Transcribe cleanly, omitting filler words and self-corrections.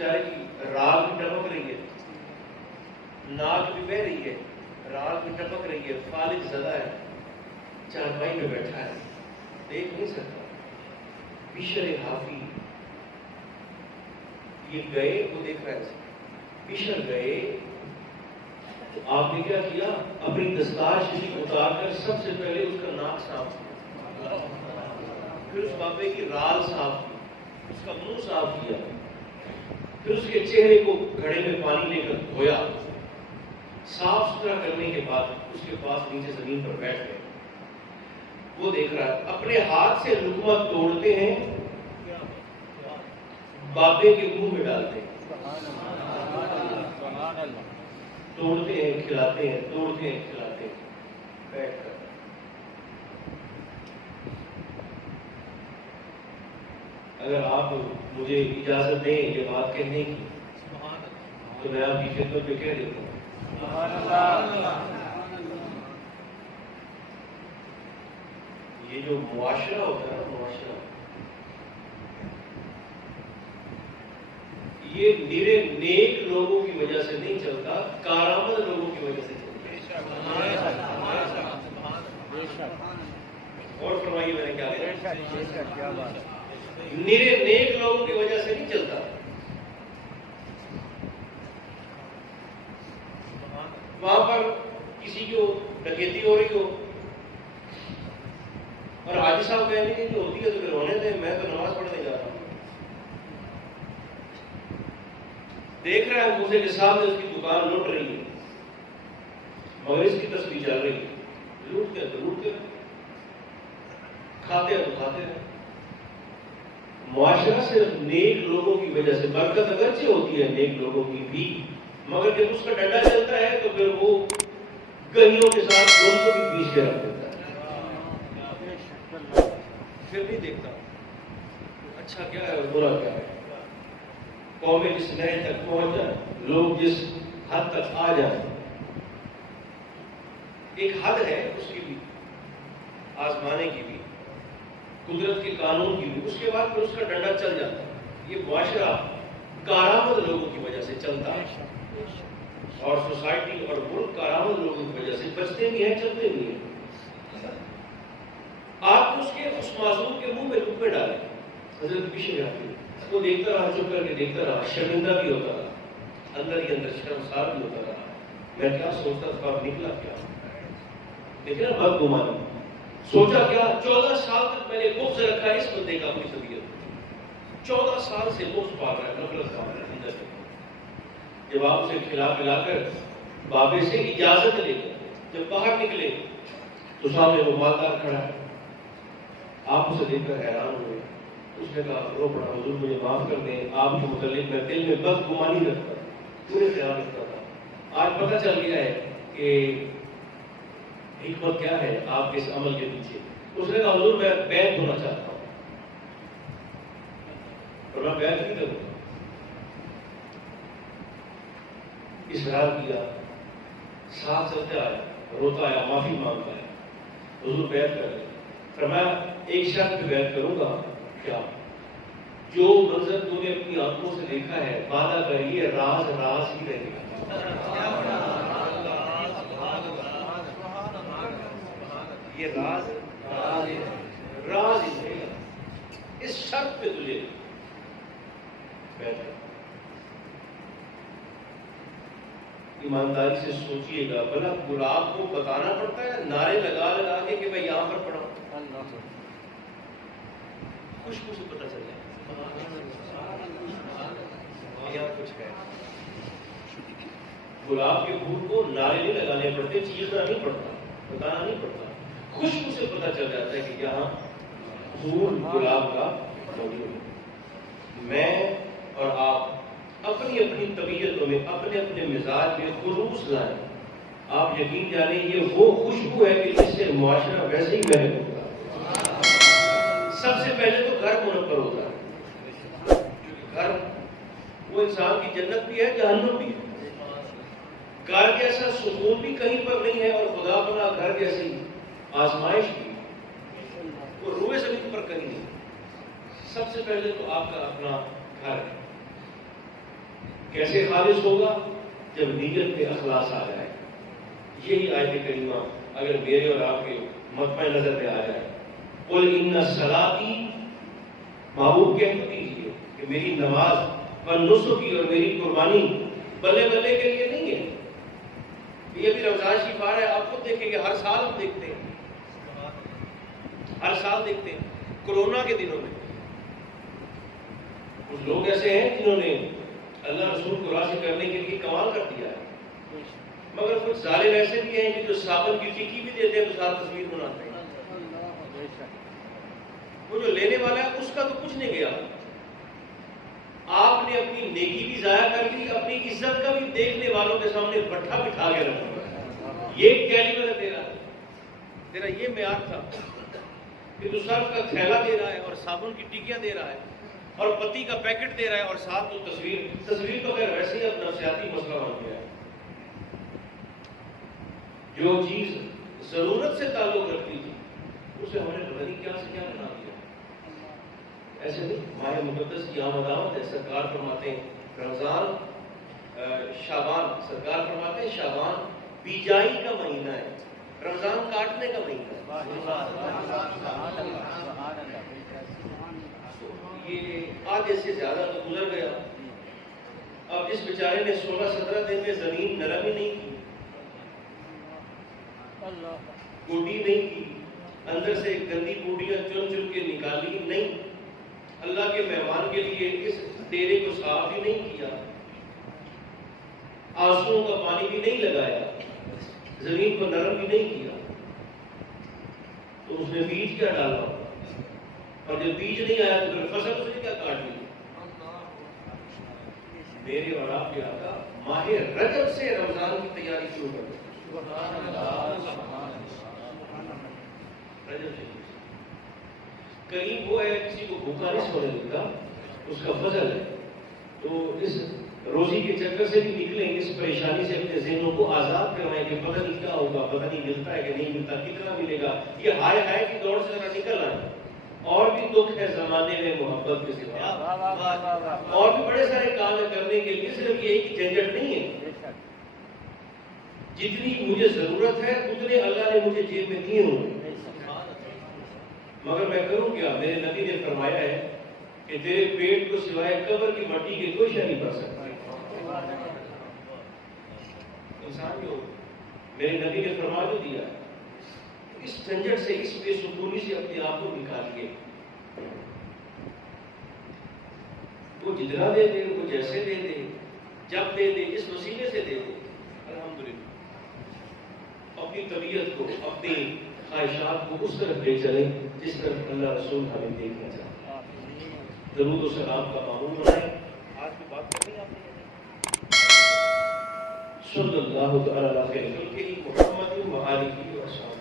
بیچارے کی راگ بھی ٹپک رہی ہے، ناک بھی بہ رہی ہے، راگ بھی ٹپک رہی ہے، فالج زدہ ہے، چارپائی میں بیٹھا ہے، دیکھ نہیں سکتا. بشر حافی یہ گئے، وہ دیکھ رہا ہے. بشر گئے تو آپ نے کیا کیا؟ اپنی دستار شریف اتار کر سب سے پہلے اس کا ناک صاف کیا، پھر اس بابے کی رال صاف کی، اس کا منہ صاف کیا، پھر اس کے چہرے کو گھڑے میں پانی لے کر دھویا. صاف ستھرا کرنے کے بعد اس کے پاس نیچے زمین پر بیٹھ گئے. وہ دیکھ رہا ہے، اپنے ہاتھ سے لقمہ توڑتے ہیں، بابے کے منہ میں ڈالتے ہیں، توڑتے ہیں کھلاتے ہیں، توڑتے ہیں کھلاتے ہیں بیٹھ کر. اگر آپ مجھے اجازت دیں یہ بات کہنے کی تو میں آپ کی خدمت میں کہہ دیتا ہوں. یہ جو معاشرہ ہوتا ہے، معاشرہ یہ میرے نیک لوگوں کی وجہ سے نہیں چلتا، کارآمد لوگوں کی وجہ سے چلتا ہے. اور فرمائیے میں نے کیا کہا؟ میرے نیک لوگوں کی وجہ سے نہیں چلتا. وہاں پر کسی کو ڈکیتی ہو رہی ہو اور حاجی صاحب کہنے کی جو ہوتی ہے تو پھر ہونے دیں، میں تو نماز پڑھنے جا رہا ہوں. دیکھ رہا ہے موسیٰ کے سامنے اس کی دکان لوٹ رہی ہے، مگر اس کی تصویر چل رہی ہے، لوٹتے تو لوٹتے کھاتے تو کھاتے ہیں. معاشرہ صرف نیک لوگوں کی وجہ سے، برکت اگرچہ ہوتی ہے نیک لوگوں کی بھی، مگر جب اس کا ڈنڈا چلتا ہے تو پھر وہ گہیوں کے ساتھ ان کو بھی پیچھے کے رکھ دیتا ہے، پھر نہیں دیکھتا اچھا کیا ہے اور برا کیا ہے. قومیں جس نئے تک پہنچ جائیں، لوگ جس حد تک آ جائیں، ایک حد ہے اس کی بھی، آزمانے کی بھی، قدرت کے قانون کی بھی، اس کے بعد پھر اس کا ڈنڈا چل جاتا ہے. یہ معاشرہ کارآمد لوگوں کی وجہ سے چلتا ہے، اور سوسائٹی اور ملک کارآمد لوگوں کی وجہ سے بچتے بھی ہیں، چلتے بھی ہیں. آپ اس معصوم کے منہ میں لقمے ڈالیں. حضرت بشر حافی وہ دیکھتا رہا، چپ کر کے دیکھتا رہا، شرمندہ بھی ہوتا رہا، اندر ہی اندر شرمسار بھی ہوتا رہا. میں کیا سوچتا تھا، اب نکلا کیا؟ دیکھیں نا بدگمانی. سوچا کیا؟ 14 سال تک میں نے بغض رکھا اس بندے کا اپنی طبیعت، 14 سال سے بغض پال رہا ہے، نفرت پال رہا ہے اندر سے. جب آپ اسے کھلا پلا کر بابے سے اجازت لے کر جب باہر نکلے تو سامنے وہ مالدار کھڑا ہے. آپ اسے دیکھ کر حیران ہوئے. اس نے کہا، رو پڑا، حضور مجھے معاف کر دیں، آپ کے متعلق میں دل میں بدگمانی رکھتا تھا، پورے خیال رکھتا تھا. آج پتہ چل گیا ہے کہ حکمت کیا ہے آپ کے اس عمل کے پیچھے. اس نے کہا، حضور میں بیعت ہونا چاہتا ہوں، اور میں بیعت نہیں کروں. اصرار کیا، ساتھ چلتا آیا، روتا آیا، معافی مانگتا ہے. حضور بیعت کر دیں. فرمایا ایک شرط پہ بیعت کروں گا. کیا؟ جو منظر تو نے اپنی آنکھوں سے دیکھا ہے، وعدہ کر یہ راز راز ہی رہے گا. یہ راز راز ہی رہے گا. اس شرط پہ تجھے بیعت کر. ایمانداری سے سوچئے گا، بھلا گلاب کو بتانا پڑتا ہے نعرے لگا لگا کے کہ میں یہاں پر پڑا ہوں؟ خوشبو سے پتہ چل جائے یہاں کچھ ہے. گلاب کے پھول کو نعرے نہیں لگانے پڑتے، چیخنا نہیں پڑتا، بتانا نہیں پڑتا. خوشبو سے پتہ چل جاتا ہے کہ یہاں پھول گلاب کا موجود ہے. میں اور آپ اپنی اپنی طبیعتوں میں، اپنے اپنے مزاج میں خلوص لائیں. آپ یقین جانیں یہ وہ خوشبو ہے کہ جس سے معاشرہ ویسے ہی محل ہوتا ہے. سب سے پہلے تو گھر منور ہوتا ہے، کیونکہ گھر وہ انسان کی جنت بھی ہے، جہنم بھی ہے. گھر جیسا سکون بھی کہیں پر نہیں ہے، اور خدا بنا گھر جیسی آزمائش بھی وہ روئے زمین پر کہیں نہیں. سب سے پہلے تو آپ کا اپنا گھر ہے. کیسے خالص ہوگا؟ جب نیت پہ اخلاص آ جائے. یہی آیت کریمہ اگر میرے اور آپ کے مطمع نظر پہ آ جائے، قل ان صلاتی، محبوب کہہ دیجیے کہ میری نماز اور نسکی اور میری قربانی بلے بلے کے لیے نہیں ہے. یہ بھی رمضان شریف آ رہا ہے، آپ خود دیکھیں گے، ہر سال ہم دیکھتے ہیں، ہر سال دیکھتے ہیں. کورونا کے دنوں میں کچھ لوگ ایسے ہیں جنہوں نے اللہ رسول کو راضی کرنے کے لیے کمال کر دیا ہے، مگر کچھ ظالم ایسے بھی ہیں کہ جو صابن کی ٹکی بھی دیتے ہیں تو ساتھ تصویر بناتے ہیں. وہ جو لینے والا ہے اس کا تو کچھ نہیں گیا، آپ نے اپنی نیکی بھی ضائع کر لی، اپنی عزت کا بھی دیکھنے والوں کے سامنے بٹھا بٹھا کے رکھا. یہ کیلیبر ہے تیرا یہ معیار تھا کہ تو سرف کا تھیلا دے رہا ہے اور صابن کی ٹکیاں دے رہا ہے اور پتی کا پیکٹ دے رہا ہے اور ساتھ تو تصویر تو خیر ویسے ہی اب نفسیاتی مسئلہ بن گیا ہے. جو چیز ضرورت سے تعلق رکھتی تھی اسے ہم نے پتہ نہیں کیا سے کیا بنا دیا. ایسے نہیں، ماہ مقدس کی آمد ہے. سرکار فرماتے ہیں رمضان شعبان، سرکار فرماتے ہیں شعبان بیجائی کا مہینہ ہے، رمضان کاٹنے کا مہینہ ہے. یہ آدھے سے زیادہ تو گزر گیا. اب اس بیچارے نے 16-17 دن میں زمین نرم ہی نہیں کی، گوڈی نہیں کی، اندر سے گندی بوٹیاں چن چن کے نکالی نہیں، اللہ کے مہمان کے لیے اس ڈیرے کو صاف ہی نہیں کیا، آنسوؤں کا پانی بھی نہیں لگایا، زمین کو نرم بھی نہیں کیا. تو اس نے بیج کیا ڈالا، اور جب بیج نہیں آیا تو پھر فصل اس نے کیا کاٹ لی. میرے اور آپ کے آقا ماہ رجب سے رمضان کی تیاری شروع کر دی. کریم وہ ہے کسی کو بھوکا نہیں سونے دیتا، اس کا فضل ہے. تو اس روزی کے چکر سے بھی نکلیں، اس پریشانی سے اپنے ذہنوں کو آزاد کروائیں کہ پتہ نہیں کیا ہوگا، پتہ نہیں ملتا ہے کہ نہیں ملتا، کتنا ملے گا. یہ ہائے ہائے کی دوڑ سے ذرا نکل آئے. اور بھی دکھ ہے زمانے میں محبت کے سوا، اور بھی بڑے سارے کام کرنے کے لیے، صرف یہ ایک جھنجٹ نہیں ہے. جتنی مجھے ضرورت ہے اتنے اللہ نے مجھے جیب میں دیے ہوں، مگر میں کروں کیا؟ میرے نبی نے فرمایا ہے کہ تیرے پیٹ کو سوائے قبر کی مٹی کے کوئی شے نہیں بھر سکتا. انسان جو میرے نبی نے فرما جو دیا، اس جھنجٹ سے، اس بے سکونی سے اپنے آپ کو نکالیے. وہ جتنا دے دے، وہ جیسے دے دے، جب دے دے، اس وسیلے سے دے دے. الحمدللہ اپنی طبیعت کو، اپنی خواہشات کو اس طرف لے چلیں جس طرف اللہ رسول ہمیں دیکھنا چاہتے ہیں. درود و سلام کا معمول بنائیں. آج کی بات کرنی آپ نے صلی اللہ تعالی علیہ وسلم محمد و آلہ و صحبہ